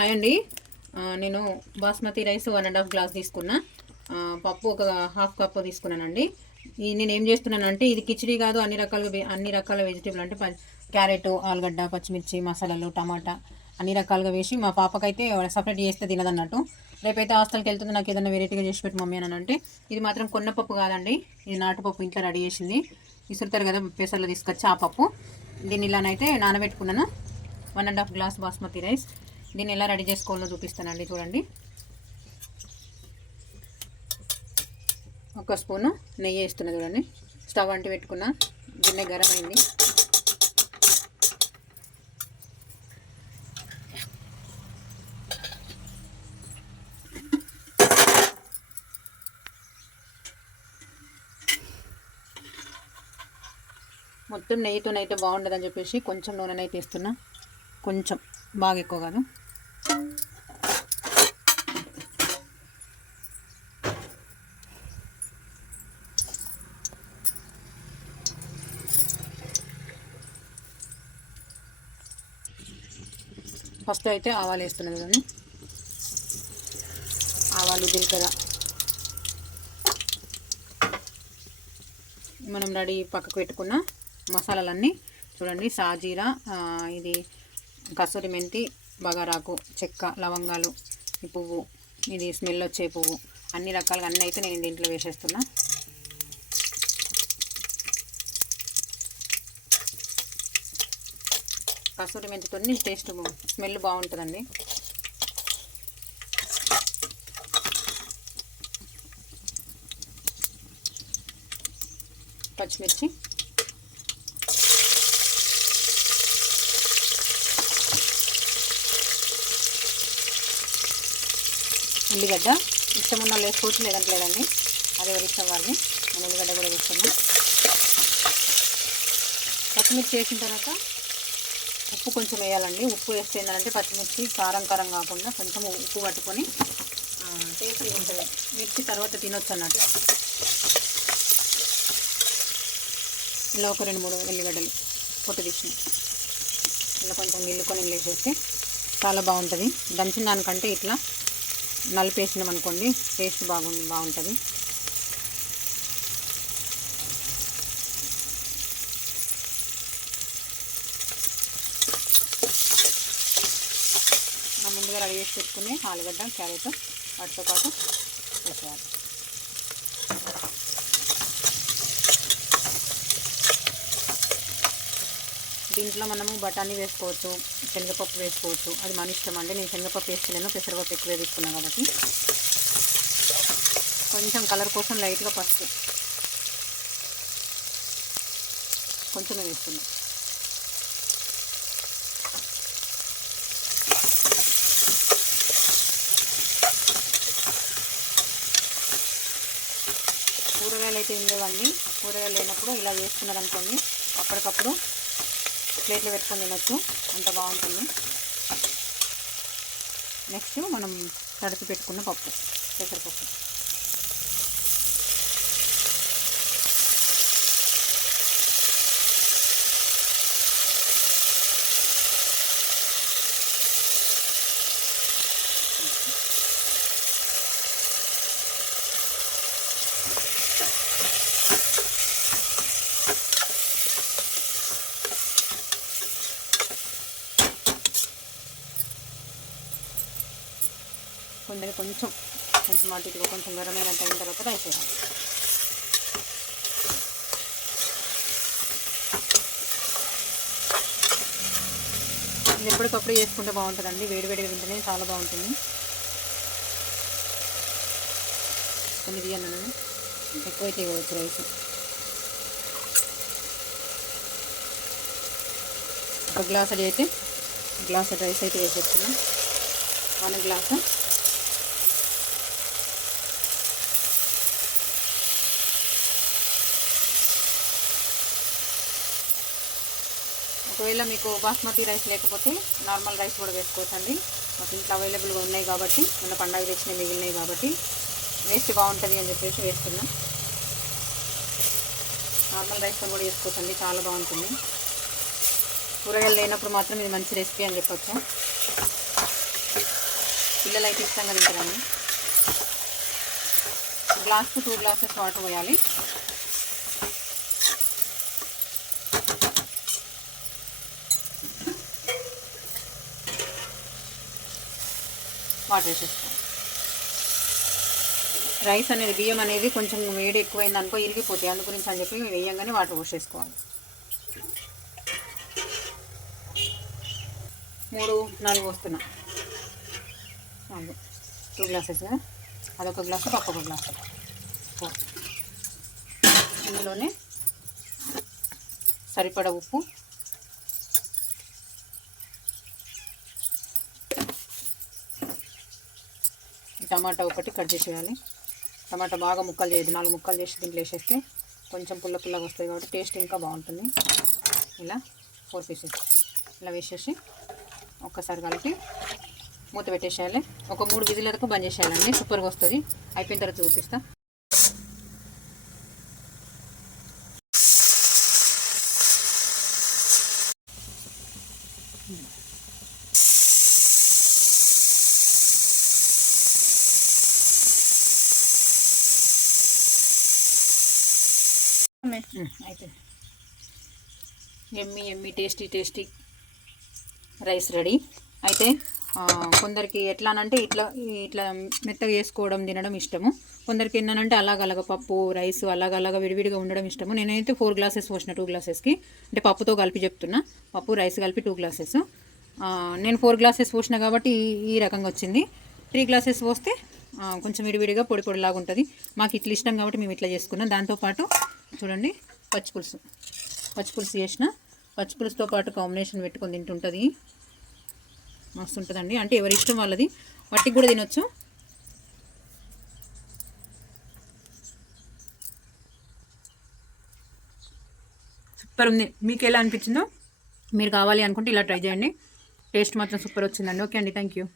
Hi అండి. నేను basmati rice 1.5 glass తీసుకున్నా. పప్పు ఒక హాఫ్ కప్ తీసుకున్నానండి. నేను ఏం చేస్తున్నానంటే ఇది కిచిడి కాదు, అన్ని రకాల వెజిటేబుల్ అంటే క్యారెట్, ఆలుగడ్డ, పచ్చిమిర్చి, మసాలాలు, టమాటా అన్ని రకాలుగా వేసి మా పాపకైతే సపరేట్ చేస్తే తినదన్నట్టు. రేపైతే హాస్టల్కి వెళ్తుంది, నాకు ఏదైనా వెరైటీగా చేసి పెట్టి మమ్మీ అని అంటే. ఇది మాత్రం కొన్న పప్పు కాదండి, ఇది నాటుపప్పు ఇంట్లో రెడీ చేసింది. ఇసురుతారు కదా పెసర్లో తీసుకొచ్చి ఆ పప్పు. దీన్ని ఇలానైతే నానబెట్టుకున్నాను. 1.5 గ్లాస్ బాస్మతి రైస్. దీన్ని ఎలా రెడీ చేసుకోవాలో చూపిస్తానండి, చూడండి. ఒక స్పూను నెయ్యి వేస్తున్నా చూడండి. స్టవ్ అంటి పెట్టుకున్న, గిన్నె గరం అయింది. మొత్తం నెయ్యితోనైతే బాగుండదని చెప్పేసి కొంచెం నూనెనైతే వేస్తున్నా. కొంచెం, బాగా ఎక్కువ కాదు. ఫస్ట్ అయితే ఆవాలు వేస్తున్నాను చూడండి. ఆవాలు, జీలకర్ర మనం రెడీ పక్కకు పెట్టుకున్న మసాలాలన్నీ చూడండి. సాజీరా, ఇది కసూరి మెంతి, బగారాకు, చెక్క, లవంగాలు, ఈ పువ్వు, ఇది స్మెల్ వచ్చే పువ్వు, అన్ని రకాలుగా అన్నీ అయితే నేను దీంట్లో వేసేస్తున్నా. కసూరి మెంతితో టేస్ట్ స్మెల్ బాగుంటుందండి. పచ్చిమిర్చి, ఉల్లిగడ్డ ఇష్టం ఉన్న వేసుకోవచ్చు, లేదంటే లేదండి, అది ఎవరి ఇష్టం వాళ్ళని. నేను ఉల్లిగడ్డ కూడా వేస్తున్నాను. పచ్చిమిర్చి వేసిన తర్వాత ఉప్పు కొంచెం వేయాలండి. ఉప్పు వేస్తే ఏంటంటే పచ్చిమిర్చి కారం కారం కాకుండా కొంచెం ఉప్పు పట్టుకొని టేస్ట్గా ఉంటుంది. మిర్చి తర్వాత తినొచ్చు అన్నట్టు. ఇలా ఒక 2-3 ఎల్లిగడ్డలు పొట్టు తీసి ఇలా కొంచెం గిల్లుకొని వేసేస్తే చాలా బాగుంటుంది. దంచిన దానికంటే ఇట్లా నలిపేసినాం అనుకోండి, టేస్ట్ బాగుంటుంది. మనం ముందుగా రెడీ చేసి పెట్టుకుని ఆలుగడ్డ, క్యారెట్ వాటితో పాటు వేసేయాలి. దీంట్లో మనము బఠానీ వేసుకోవచ్చు, శనగపప్పు వేసుకోవచ్చు, అది మన ఇష్టం అండి. నేను శనగపప్పు వేసుకున్నాను, పెసరపప్పు ఎక్కువ వేసుకున్నాను కాబట్టి. కొంచెం కలర్ కోసం లైట్గా పసుపు కొంచెమే వేస్తున్నాను. కూరగాయలు అయితే ఏం లేవండి. కూరగాయలు లేనప్పుడు ఇలా వేసుకున్నారనుకోండి, అప్పటికప్పుడు ప్లేట్లో పెట్టుకొని తినొచ్చు, అంత బాగుంటుంది. నెక్స్ట్ మనం తడిపి పెట్టుకున్న పప్పు, పెసరపప్పు. కొంచెం అటు ఇటుగా కొంచెం గరమైన అయిన తర్వాత రైస్ వేయాలి. ఇది ఎప్పటికప్పుడు చేసుకుంటే బాగుంటుందండి. వేడివేడిగా తింటేనే చాలా బాగుంటుంది. కొన్ని తీయను, ఎక్కువైతే ఇవ్వచ్చు రైస్. ఒక గ్లాస్ అది అయితే గ్లాస్ రైస్ అయితే వేసేస్తున్నాం. 1 గ్లాసు. ఒకవేళ మీకు బాస్మతి రైస్ లేకపోతే నార్మల్ రైస్ కూడా వేసుకోవచ్చండి. మాకు ఇంట్లో అవైలబుల్గా ఉన్నాయి కాబట్టి, మన పండగ తెచ్చినవి మిగిలినాయి కాబట్టి వేస్తే బాగుంటుంది అని చెప్పేసి వేస్తున్నాం. నార్మల్ రైస్తో కూడా వేసుకోవచ్చండి, చాలా బాగుంటుంది. కూరగాయలు లేనప్పుడు మాత్రం ఇది మంచి రెసిపీ అని చెప్పొచ్చు. పిల్లలు అయితే ఇష్టంగా తింటారండి. గ్లాస్కు 2 గ్లాసెస్ వాటర్ పోయాలి. వాటర్ వేసేసుకోవాలి. రైస్ అనేది బియ్యం అనేది కొంచెం వేడి ఎక్కువైంది అనుకో ఇరిగిపోతాయి, అందు గురించి అని చెప్పి వేయంగానే వాటర్ పోసేసుకోవాలి. 3-4 పోస్తున్నా. 2 గ్లాసెస్ కదా, అదొక గ్లాసు పప్పు ఒక గ్లాసు. ఇందులోనే సరిపడా ఉప్పు, టమాటా ఒకటి కట్ చేసేయాలి. టమాటా బాగా ముక్కలు చేయదు, 4 ముక్కలు చేసి దీంట్లో వేసేస్తే కొంచెం పుల్ల పుల్లగా వస్తుంది కాబట్టి టేస్ట్ ఇంకా బాగుంటుంది. ఇలా 4 పీసెస్ ఇలా వేసేసి ఒక్కసారి కలిపి మూత పెట్టేసేయాలి. ఒక 3 విజిల్ వరకు బంద్ చేసేయాలండి, సూపర్గా వస్తుంది. అయిపోయిన తర్వాత చూపిస్తా. అయిపోయింది. ఎమ్మి టేస్టీ రైస్ రెడీ. అయితే కొందరికి ఎట్లా అంటే ఇట్లా మెత్తగా వేసుకోవడం తినడం ఇష్టము, కొందరికి ఏంటంటే అలాగ పప్పు రైస్ అలాగ విడివిడిగా ఉండడం ఇష్టము. నేనైతే 4 గ్లాసెస్ పోసిన 2 గ్లాసెస్కి, అంటే పప్పుతో కలిపి చెప్తున్నా, పప్పు రైస్ కలిపి 2 గ్లాసెస్. నేను 4 గ్లాసెస్ పోసిన కాబట్టి ఈ రకంగా వచ్చింది. 3 గ్లాసెస్ పోస్తే కొంచెం విడివిడిగా పొడి పొడిలాగా ఉంటుంది. మాకు ఇట్లా ఇష్టం కాబట్టి మేము ఇట్లా చేసుకున్నాం. దాంతోపాటు చూడండి పచ్చిపులుసు చేసిన, పచ్చిపులుసుతో పాటు కాంబినేషన్ పెట్టుకొని తింటుంటుంది, మస్తు ఉంటుందండి. అంటే ఎవరి ఇష్టం వాళ్ళది, వాటికి కూడా తినొచ్చు. సూపర్ ఉంది. మీకు ఎలా అనిపించిందో మీరు కావాలి అనుకుంటే ఇలా ట్రై చేయండి. టేస్ట్ మాత్రం సూపర్ వచ్చిందండి. ఓకే అండి, థ్యాంక్ యూ.